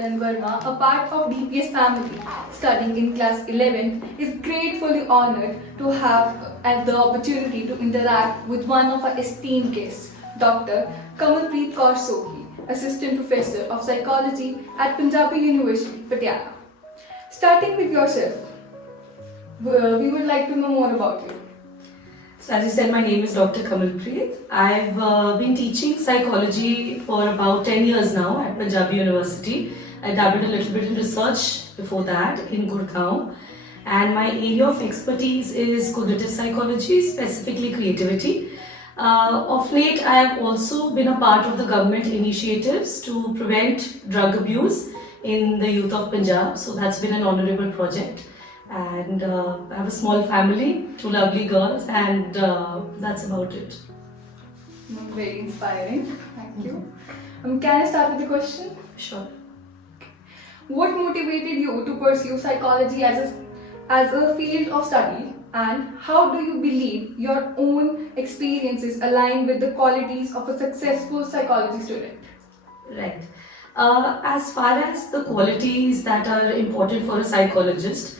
Karan Verma, a part of DPS family, studying in class 11, is gratefully honored to have the opportunity to interact with one of our esteemed guests, Dr. Kamalpreet Kaur Sohi, Assistant Professor of Psychology at Punjabi University, Patiala. Starting with yourself, we would like to know more about you. So as you said, my name is Dr. Kamalpreet. I've been teaching psychology for about 10 years now at Punjabi University. I dabbled a little bit in research before that in Gurgaon. And my area of expertise is cognitive psychology, specifically creativity. Of late, I have also been a part of the government initiatives to prevent drug abuse in the youth of Punjab. So that's been an honorable project. And I have a small family, 2 lovely girls, and that's about it. Very inspiring. Thank you. Can I start with the question? Sure. What motivated you to pursue psychology as a field of study, and how do you believe your own experiences align with the qualities of a successful psychology student? Right. As far as the qualities that are important for a psychologist,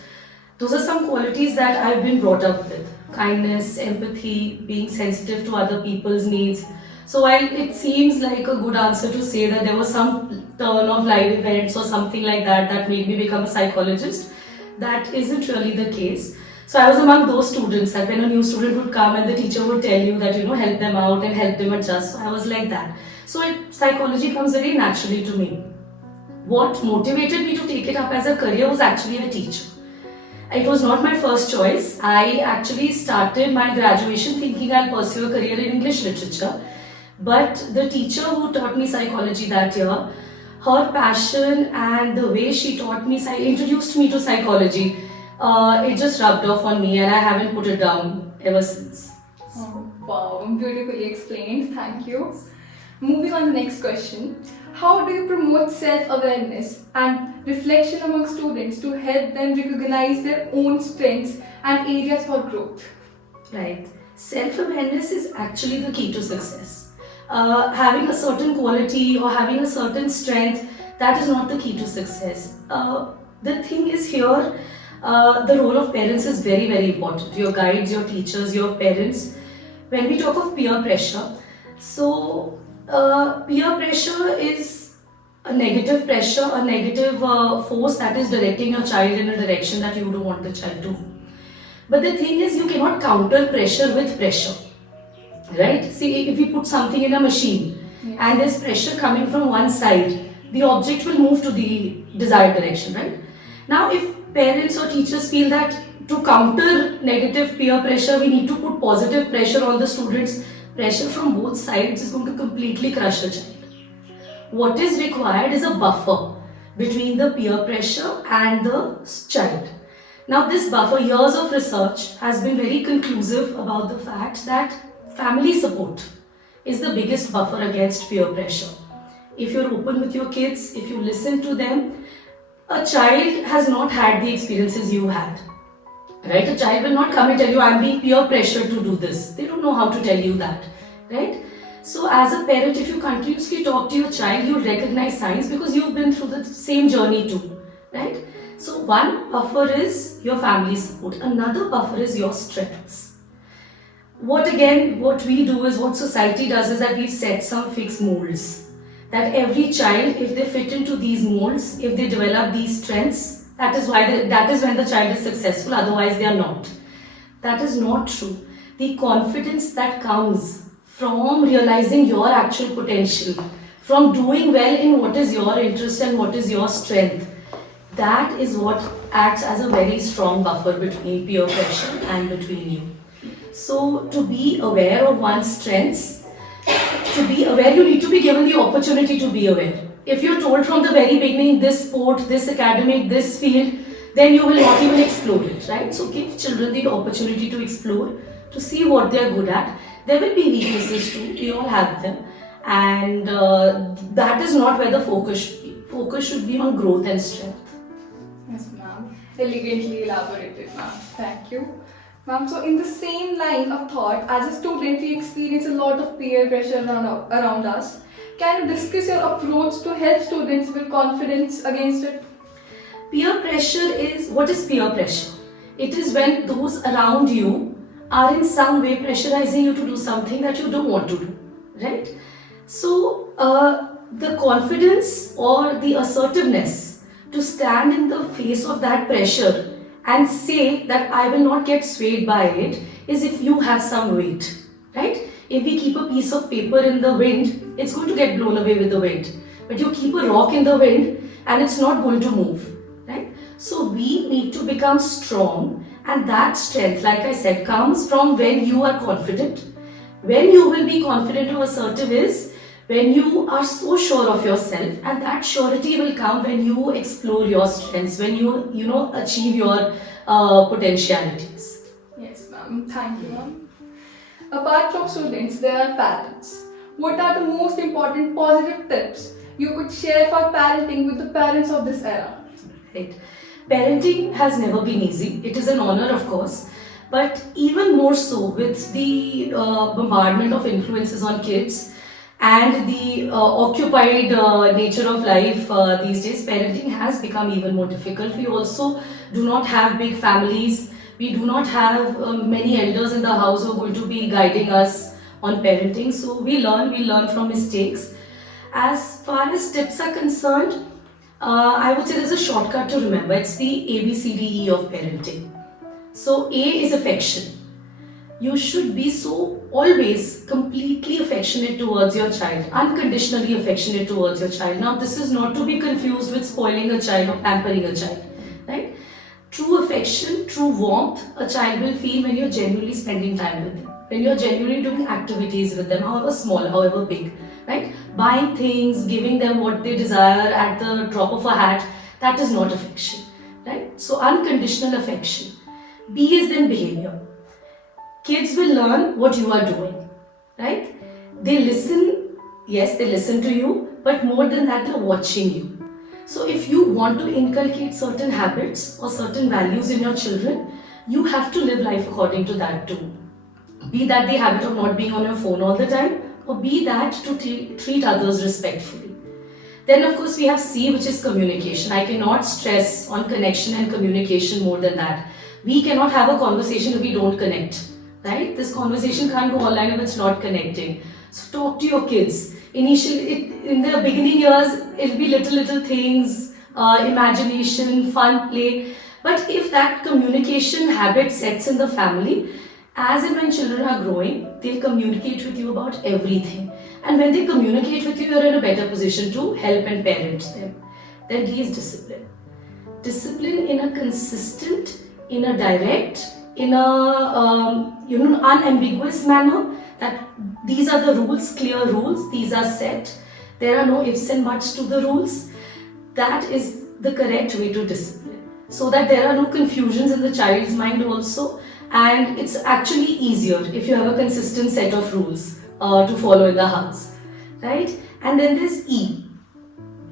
those are some qualities that I've been brought up with. Kindness, empathy, being sensitive to other people's needs. So while it seems like a good answer to say that there was some turn of life events or something like that made me become a psychologist, that isn't really the case. So I was among those students that when a new student would come and the teacher would tell you that, help them out and help them adjust. So I was like that. So psychology comes very naturally to me. What motivated me to take it up as a career was actually a teacher. It was not my first choice. I actually started my graduation thinking I'll pursue a career in English literature. But the teacher who taught me psychology that year, her passion and the way she taught me, introduced me to psychology, it just rubbed off on me and I haven't put it down ever since. Oh, wow, beautifully explained. Thank you. Moving on to the next question. How do you promote self-awareness and reflection among students to help them recognize their own strengths and areas for growth? Right. Self-awareness is actually the key to success. Having a certain quality or having a certain strength, that is not the key to success. The thing is here, the role of parents is very, very important. Your guides, your teachers, your parents. When we talk of peer pressure, so peer pressure is a negative pressure, a negative force that is directing your child in a direction that you don't want the child to. But the thing is, you cannot counter pressure with pressure, right? See, if we put something in a machine and there's pressure coming from one side, the object will move to the desired direction, right? Now, if parents or teachers feel that to counter negative peer pressure, we need to put positive pressure on the students, pressure from both sides is going to completely crush a child. What is required is a buffer between the peer pressure and the child. Now this buffer, years of research has been very conclusive about the fact that family support is the biggest buffer against peer pressure. If you're open with your kids, if you listen to them, a child has not had the experiences you had. Right? A child will not come and tell you, I'm being peer pressured to do this. They don't know how to tell you that. Right? So as a parent, if you continuously talk to your child, you'll recognize signs because you've been through the same journey too. Right? So one buffer is your family support. Another buffer is your strengths. What we do is, what society does is that we set some fixed molds. That every child, if they fit into these molds, if they develop these strengths, that is when the child is successful, otherwise they are not. That is not true. The confidence that comes from realizing your actual potential, from doing well in what is your interest and what is your strength, that is what acts as a very strong buffer between peer pressure and between you. So to be aware of one's strengths, to be aware, you need to be given the opportunity to be aware. If you're told from the very beginning, this sport, this academic, this field, then you will not even explore it, right? So give children the opportunity to explore, to see what they're good at. There will be weaknesses too, we all have them. And that is not where the focus should be. Focus should be on growth and strength. Yes, ma'am. Elegantly elaborated, ma'am. Thank you. Ma'am, so in the same line of thought, as a student, we experience a lot of peer pressure around us. Can you discuss your approach to help students build confidence against it? Peer pressure is, what is peer pressure? It is when those around you are in some way pressurizing you to do something that you don't want to do, right? So, the confidence or the assertiveness to stand in the face of that pressure and say that I will not get swayed by it is if you have some weight, right? If we keep a piece of paper in the wind, it's going to get blown away with the wind. But you keep a rock in the wind and it's not going to move, right? So we need to become strong, and that strength, like I said, comes from when you are confident. When you will be confident or assertive is when you are so sure of yourself, and that surety will come when you explore your strengths, when you achieve your potentialities. Yes, ma'am. Thank you, ma'am. Apart from students, there are parents. What are the most important positive tips you could share for parenting with the parents of this era? Right. Parenting has never been easy. It is an honor, of course, but even more so with the bombardment of influences on kids and the occupied nature of life these days, parenting has become even more difficult. We also do not have big families. We do not have many elders in the house who are going to be guiding us on parenting. So we learn from mistakes. As far as tips are concerned, I would say there's a shortcut to remember. It's the ABCDE of parenting. So A is affection. You should be so always completely affectionate towards your child, unconditionally affectionate towards your child. Now, this is not to be confused with spoiling a child or pampering a child, right? True affection, true warmth, a child will feel when you're genuinely spending time with them, when you're genuinely doing activities with them, however small, however big, right? Buying things, giving them what they desire at the drop of a hat, that is not affection, right? So, unconditional affection. B is then behavior. Kids will learn what you are doing, right? They listen, yes, they listen to you, but more than that, they're watching you. So if you want to inculcate certain habits or certain values in your children, you have to live life according to that too. Be that the habit of not being on your phone all the time, or be that to treat others respectfully. Then of course we have C, which is communication. I cannot stress on connection and communication more than that. We cannot have a conversation if we don't connect. Right? This conversation can't go online if it's not connecting. So talk to your kids. Initially, in the beginning years, it'll be little things, imagination, fun, play. But if that communication habit sets in the family, as and when children are growing, they'll communicate with you about everything. And when they communicate with you, you're in a better position to help and parent them. Then D is discipline. Discipline in a consistent, in a direct, in a unambiguous manner, that these are the rules, clear rules, these are set. There are no ifs and buts to the rules. That is the correct way to discipline. So that there are no confusions in the child's mind also, and it's actually easier if you have a consistent set of rules to follow in the house, right? And then there's E.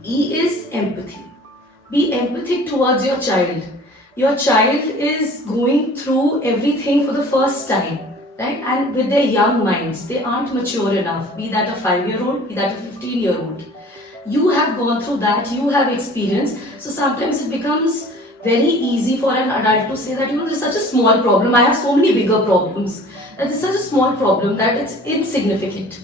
E is empathy. Be empathic towards your child. Your child is going through everything for the first time, right? And with their young minds, they aren't mature enough, be that a 5-year-old, be that a 15-year-old. You have gone through that, you have experienced. So sometimes it becomes very easy for an adult to say that, this is such a small problem, I have so many bigger problems. That is such a small problem that it's insignificant.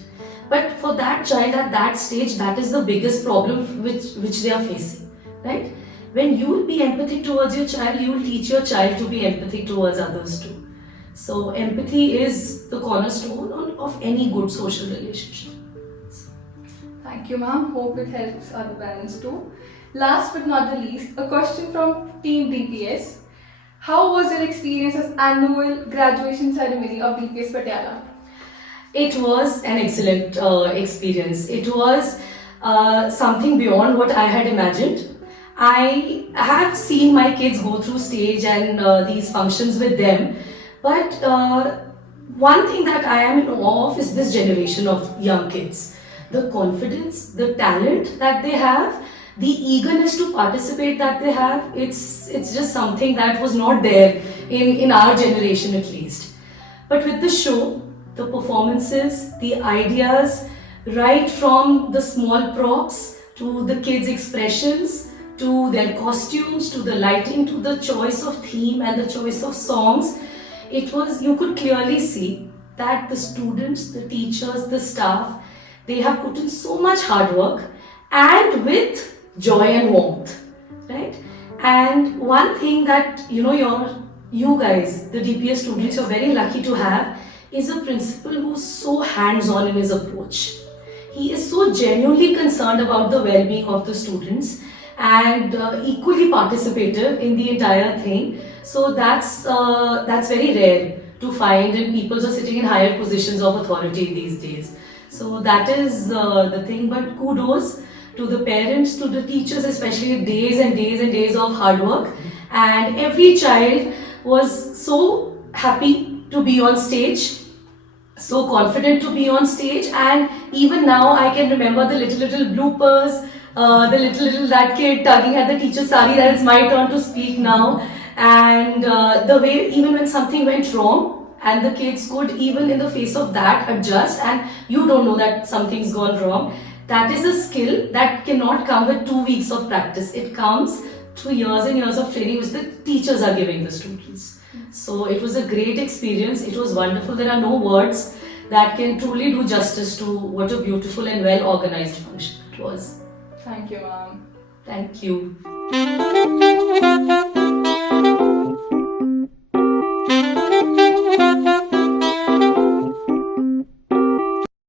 But for that child at that stage, that is the biggest problem which they are facing, right? When you will be empathic towards your child, you will teach your child to be empathic towards others too. So empathy is the cornerstone of any good social relationship. Thank you, ma'am. Hope it helps other parents too. Last but not the least, a question from Team DPS. How was your experience as annual graduation ceremony of DPS Patiala? It was an excellent experience. It was something beyond what I had imagined. I have seen my kids go through stage and these functions with them, but one thing that I am in awe of is this generation of young kids. The confidence, the talent that they have, the eagerness to participate that they have, it's just something that was not there in our generation at least. But with the show, the performances, the ideas, right from the small props to the kids' expressions, to their costumes, to the lighting, to the choice of theme and the choice of songs, it was, you could clearly see that the students, the teachers, the staff, they have put in so much hard work and with joy and warmth, right? And one thing that you guys, the DPS students, are very lucky to have is a principal who's so hands-on in his approach. He is so genuinely concerned about the well-being of the students and equally participative in the entire thing. So that's very rare to find in people who are sitting in higher positions of authority these days. So that is the thing. But kudos to the parents, to the teachers, especially days and days and days of hard work. And every child was so happy to be on stage, so confident to be on stage. And even now I can remember the little bloopers, the little that kid tugging at the teacher's sari that it's my turn to speak now. And the way even when something went wrong and the kids could even in the face of that adjust, and you don't know that something's gone wrong, that is a skill that cannot come with 2 weeks of practice. It comes through years and years of training which the teachers are giving the students. So it was a great experience. It was wonderful. There are no words that can truly do justice to what a beautiful and well organized function it was. Thank you, ma'am. Thank you.